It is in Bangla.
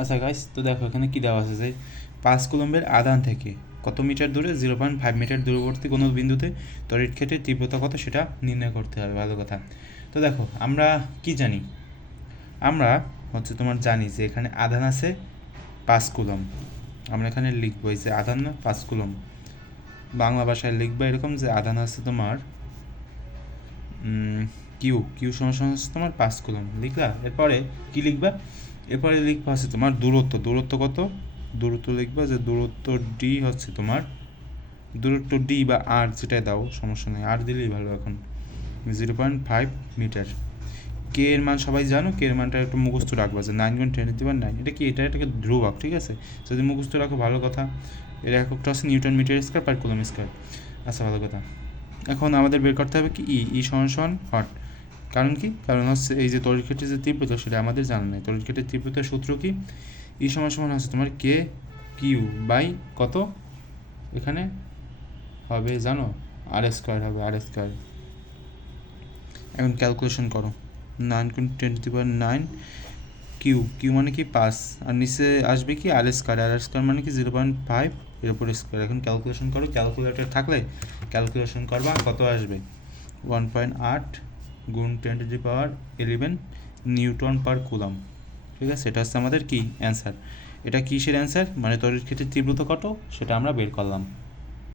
আচ্ছা গাইস তো দেখো এখানে কি দেওয়া আছে যে পাঁচ কুলম্বের আদান থেকে কত মিটার দূরে? জিরো পয়েন্ট ফাইভ মিটার দূরবর্তী কোনো বিন্দুতে তড়িৎ ক্ষেত্রের তীব্রতা কত সেটা নির্ণয় করতে হবে, ভালো কথা। তো দেখো, আমরা কি জানি? আমরা হচ্ছে তোমার জানি যে এখানে আধান আছে পাঁচ কুলম আমরা এখানে লিখব যে আধান না, পাঁচ কুলম বাংলা ভাষায় লিখবা এরকম যে আধান আছে তোমার কিউ কিউ সমান তোমার পাঁচ কুলম লিখলা? এরপরে কি লিখবা? এরপরে লিখবা হচ্ছে তোমার দূরত্ব। দূরত্ব কত? দূরত্ব লিখবা যে দূরত্ব ডি হচ্ছে তোমার, দূরত্ব ডি বা আর যেটাই দাও, সমস্যা নেই। আর দিলেই ভালো এখন। জিরো পয়েন্ট ফাইভ মিটার কে এর মান সবাই জানো? কে এর মানটা একটু মুখস্থ রাখবা যে নাইন পয়েন্ট টেন দিবার নাইন এটা কি? এটা এটাকে ধ্রুবক, ঠিক আছে? যদি মুখস্থ রাখো, ভালো কথা। এর এককটা হচ্ছে newton metre square per coulomb square. আচ্ছা ভালো কথা। এখন আমাদের বের করতে হবে কি? ই ই সমান সমান হট। কারণ কি? কারণ হচ্ছে এই যে তড়িৎ ক্ষেত্রের যে তীব্রতা, সেটা আমাদের জানা নেই। তড়িৎ ক্ষেত্রের তীব্রতার সূত্র কি? ই সমান সমান হচ্ছে তোমার কে কিউ বাই কত? এখানে হবে জানো? আর স্কোয়ার হবে আর স্কোয়ার এখন ক্যালকুলেশন করো। Nine ten to power nine Q Q মানে কি? পাস আর নিচে আসবে কি? আর স্কোয়ার আর স্কোয়ার মানে কি? জিরো পয়েন্ট ফাইভ এর উপর স্কোয়ার এখন ক্যালকুলেশন করো। ক্যালকুলেটর থাকলে ক্যালকুলেশন করবা কত আসবে? ওয়ান পয়েন্ট আট গুণ ten to the power eleven newton per coulomb. ঠিক আছে? সেটা হচ্ছে আমাদের কি? অ্যান্সার এটা কিসের অ্যান্সার মানে তড়িৎ ক্ষেত্রের তীব্রতা কত? সেটা আমরা বের করলাম।